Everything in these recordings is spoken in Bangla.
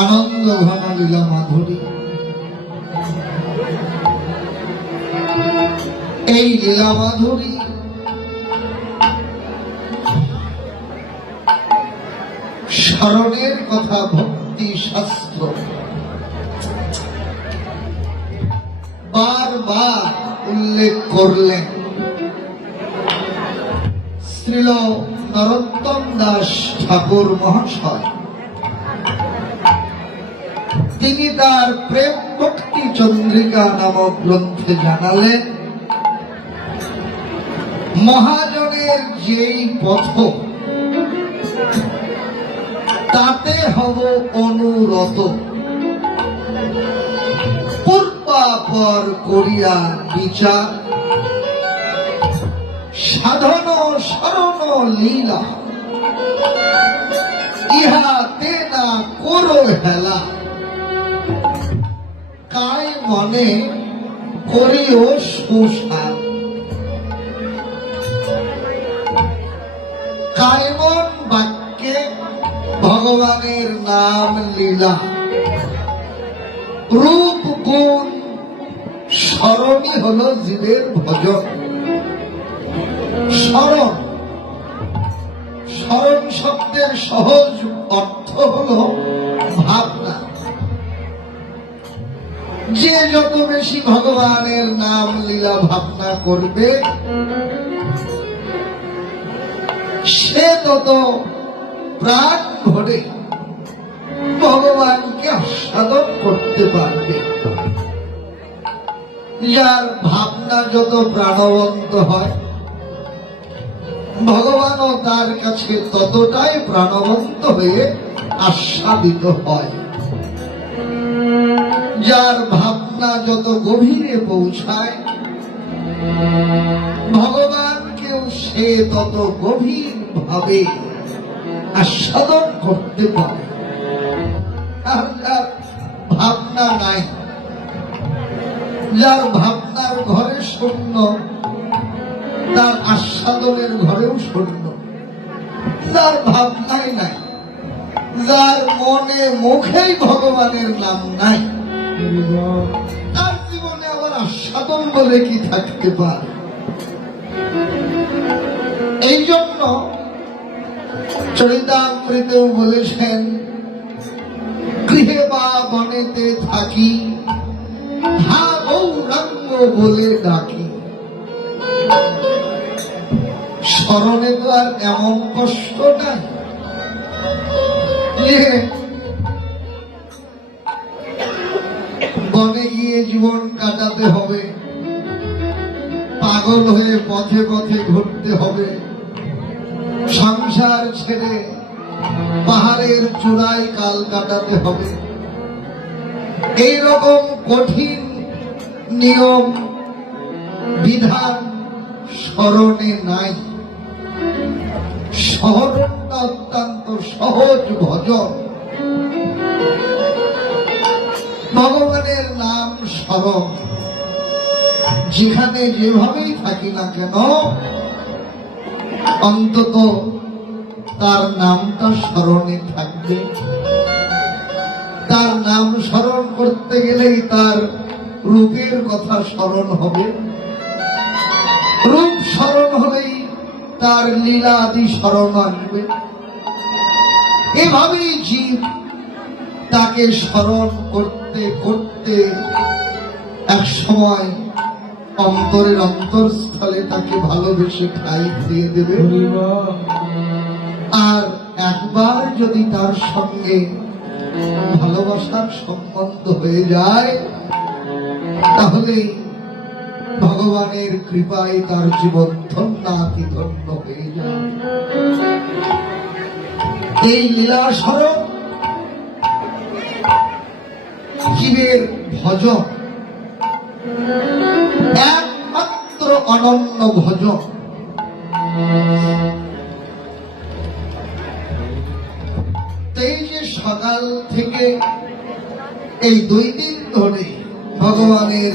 আনন্দ ঘন লীলা মাধুরী। এই লীলা মাধুরী স্মরণের কথা ভক্তি শাস্ত্র বারবার উল্লেখ করলেন। শ্রীল নরোত্তম দাস ঠাকুর মহাশয় তিনি তার প্রেম ভক্তি চন্দ্রিকা নামক গ্রন্থে জানালেন, মহাজনের যেই পথ তাতে হব অনুরত, পূর্বাপর করিয়া বিচার, সাধন শরণ লীলা, ইহাতে না করো হেলা, কায় মনে করিও সুসার। কায়মন বাক্যে ভগবানের নাম লীলা, রূপ গুণ স্মরণই হল জীবের ভজন। স্মরণ স্মরণ শব্দের সহজ অর্থ হল ভাবনা। যে যত বেশি ভগবানের নাম লীলা ভাবনা করবে সে তত প্রাণ ভরে ভগবানকে আস্বাদন করতে পারবে। যার ভাবনা যত প্রাণবন্ত হয় ভগবানও তার কাছে ততটাই প্রাণবন্ত হয়ে আস্বাদিত হয়। যার ভাবনা যত গভীরে পৌঁছায় ভগবানকেও সে তত গভীর ভাবে আস্বাদন করতে পারে। আর যার ভাবনা নাই, যার ভাবনার ঘরে শূন্য, তার আস্বাদনের ঘরেও শূন্য। যার ভাবনাই নাই, যার মনে মুখেই ভগবানের নাম নাই, তার জীবনে আবার আস্বাদন বলে কি থাকতে পারে? এই জন্য চরিতামৃতেও বলেছেন, গৃহে বা বনেতে থাকি হা গৌরাঙ্গ বলে ডাকি। স্মরণে তো আর এমন কষ্ট নাই যে বনে গিয়ে জীবন কাটাতে হবে, পাগল হয়ে পথে পথে ঘুরতে হবে, সংসার ছেড়ে পাহাড়ের চূড়ায় কাল কাটাতে হবে। এইরকম কঠিন নিয়ম বিধান স্মরণে নাই। স্মরণটা অত্যন্ত সহজ ভজন। ভগবানের নাম স্মরণ যেখানে যেভাবেই থাকি না কেন অন্তত তার নামটা স্মরণে থাকবে। তার নাম স্মরণ করতে গেলেই তার রূপের কথা স্মরণ হবে, রূপ স্মরণ হলেই তার লীলা আদি স্মরণ আসবে। এভাবেই জীব তাকে স্মরণ করতে করতে এক সময় অন্তরের অন্তরস্থলে তাকে ভালোবেসে ঠাঁই দিয়ে দেবে। আর একবার যদি তার সঙ্গে ভালোবাসার সম্বন্ধ হয়ে যায় তাহলে ভগবানের কৃপায় তার জীবন ধন্যাতি ধন্য হয়ে যায়। এই লীলা স্মরণ জীবের ভজন, একমাত্র অনন্য ভজন। এই যে সকাল থেকে এই 2 দিন ধরে ভগবানের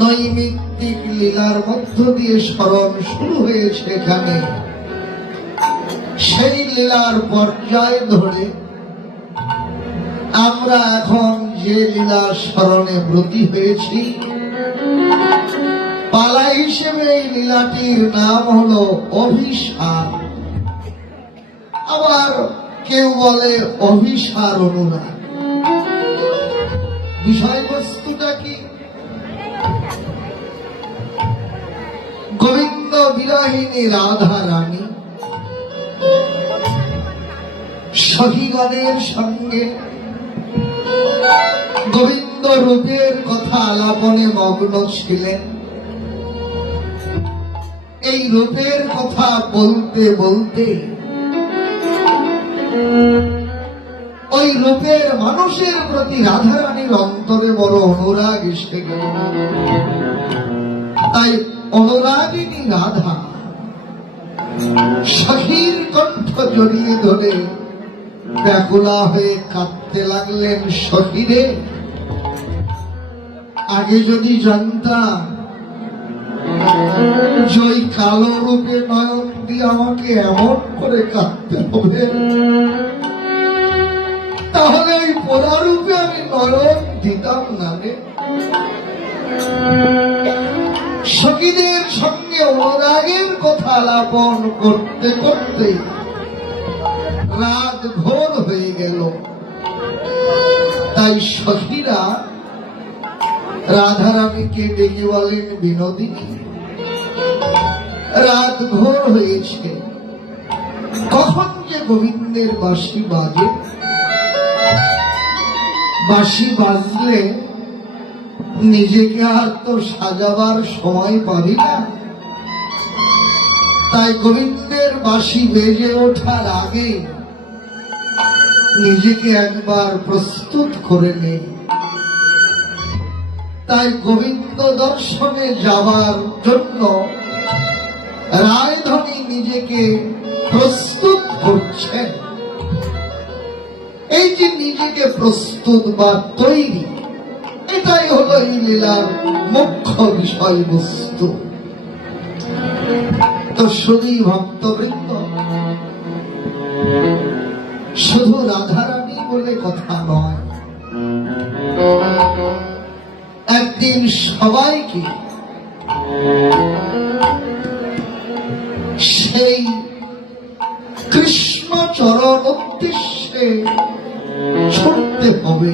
নৈমিত্তিক লীলার মধ্য দিয়ে স্মরণ শুরু হয়েছে, এখানে সেই লীলার পর্যায় ধরে আমরা এখন যে লীলা স্মরণে ব্রতী হয়েছি, পালা হিসেবে এই লীলাটির নাম হলো অভিসার। আবার কেউ বলে অভিসার অনুরাগ। বিষয়বস্তুটা কি? গোবিন্দ বিরহিনী রাধা রানী সখীগণের সঙ্গে গোবিন্দ রূপের কথা আলাপনে মগ্ন ছিলেন। এই রূপের কথা বলতে বলতে ওই রূপের মানুষের প্রতি রাধারানীর অন্তরে বড় অনুরাগ এসে গেল। তাই অনুরাগিনী রাধা সখীর কণ্ঠ জড়িয়ে ধরে ব্যাকুলা হয়ে কাঁদতে লাগলেন। সখীরে, আগে যদি জানতাম ওই কালো রূপে নয়ন দিয়ে আমাকে এমন করে কাঁদতে হবে, তাহলে ওই পোড়া রূপে আমি নয়ন দিতাম না রে। সখীদের সঙ্গে অনুরাগের কথা আলাপন করতে করতে রাত ভোর হয়ে গেল। তাই সখীরা রাধারানীকে ডেকে বলেন, বিনোদিনী, রাত ভোর হয়েছে, কখন যে গোবিন্দের বাঁশি বাজে, বাঁশি বাজলে নিজেকে আর তো সাজাবার সময় পাবি না। তাই গোবিন্দের বাঁশি বেজে ওঠার আগে নিজেকে একবার প্রস্তুত করে নে। তাই গোবিন্দ দর্শনে যাবার জন্য রায়ধনী নিজেকে প্রস্তুত করছেন। এই যে নিজেকে প্রস্তুত বা তৈরি, এটাই হলো এই লীলার মুখ্য বিষয়বস্তু। তো শুধুই ভক্তবৃন্দ, শুধু রাধারানী বলে কথা নয়, একদিন সবাইকে সেই কৃষ্ণ চরণ উদ্দেশ্যে ছুটতে হবে।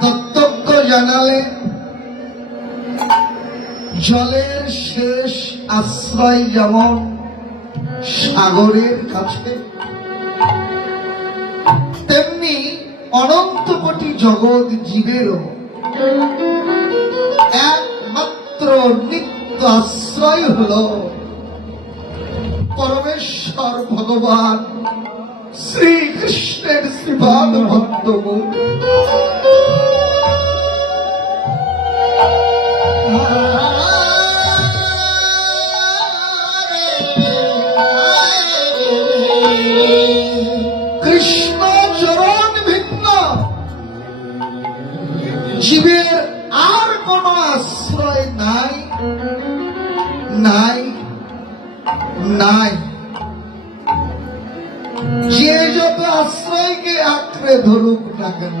তত্ত্বজ্ঞ জানালেন, জলের শেষ আশ্রয় যেমন সাগরের কাছে, তেমনি অনন্ত কোটি জগৎ জীবেরও একমাত্র নিত্য আশ্রয় হল পরমেশ্বর ভগবান শ্রীকৃষ্ণের শ্রীপাদ পদ্মমূল। কৃষ্ণ চরণ ভিন্ন জীবের আর কোন আশ্রয় নাই, নাই, নাই। যে যত আশ্রয়কে আঁকড়ে ধরুক না কেন,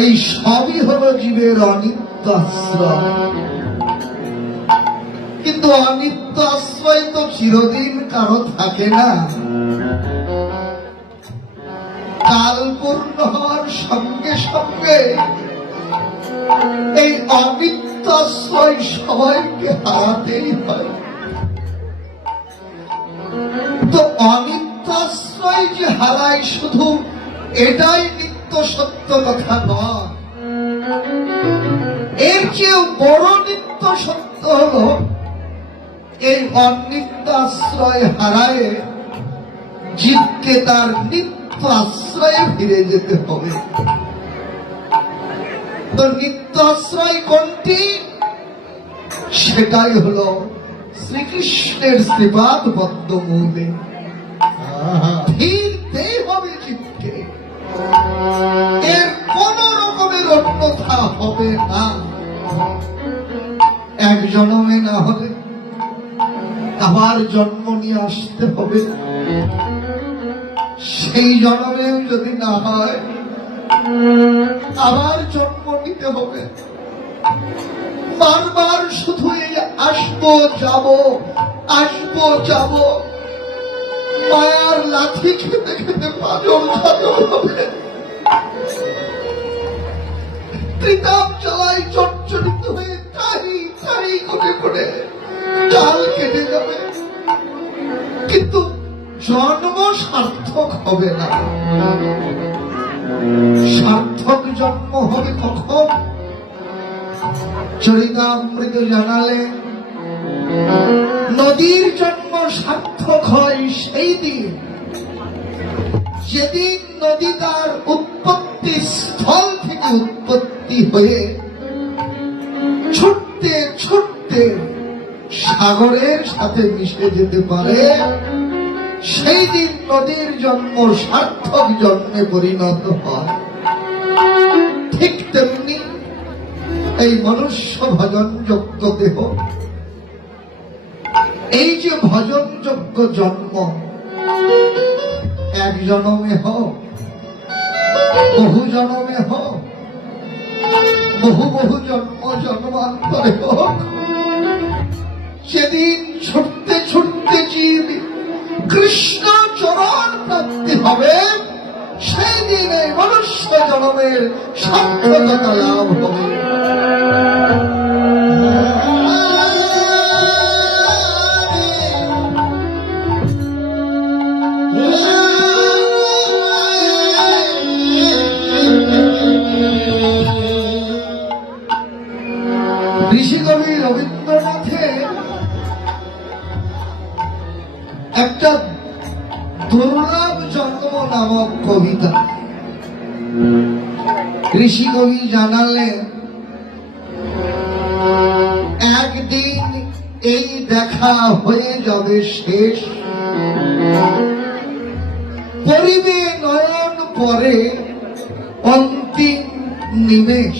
এই সবই হলো জীবের অনিত্য আশ্রয়। কিন্তু অনিত্য আশ্রয় তো চিরদিন কারো থাকে না। কাল পূর্ণ হওয়ার সঙ্গে সঙ্গে এই অনিত্য আশ্রয় সবাইকে হারাতেই হয়। তো অনিত্য আশ্রয় যে হারায়, শুধু এটাই নিত্য সত্য কথা নয়, এর চেয়েও বড় নিত্য সত্য হলো এই অনিত্য আশ্রয় হারায় জীবকে তার নিত্য আশ্রয়ে ফিরে যেতে হবে। তো নিত্য আশ্রয় কোনটি? সেটাই হলো শ্রীকৃষ্ণের শ্রীপাদ পদ্মমূলে। ফিরতেই হবে জীবকে, এর কোন রকমের অন্যথা হবে না। এক জন্মে না হলে আবার জন্ম নিয়ে আসতে হবে। সেই জন্মেও যদি না হয় আবার জন্ম নিতে হবে। বারবার শুধু এই আসবো যাব আসবো যাব, মায়ার লাঠি খেতে খেতে পাজল ছাজল হবে। ত্রিতাপ জ্বালাই চটচটিত হয়ে তারি তারি করে করে কাল কেটে যাবে, কিন্তু জন্ম সার্থক হবে না। সার্থক জন্ম হবে কখন? চরিতামৃত জানালে নদীর জন্ম সার্থক হয় সেই দিন যেদিন নদী তার উৎপত্তি স্থল থেকে উৎপত্তি হয়ে ছুটতে ছুটতে সাগরের সাথে মিশে যেতে পারে। সেই দিন নদীর জন্ম সার্থক জন্মে পরিণত হয়। ঠিক তেমনি এই মনুষ্য ভজনযোগ্য দেহ, এই যে ভজনযোগ্য জন্ম, এক জন্মে হোক বহু জন্মে হোক বহু বহু জন্ম জন্মান্তরে হোক, সেদিন ছুটতে ছুটতে জীব কৃষ্ণ চরণ প্রাপ্তি হবে, সেই দিনে মনুষ্য জন্মের সার্থকতা লাভ হবে। ঋষিকবি রবীন্দ্রনাথের একটা দুর্লভ জন্ম নামক কবিতা। ঋষিকবি জানালেন একদিন এই দেখা হয়ে যাবে শেষ, পরিবে নয়ন পরে অন্তিম নিমেষ।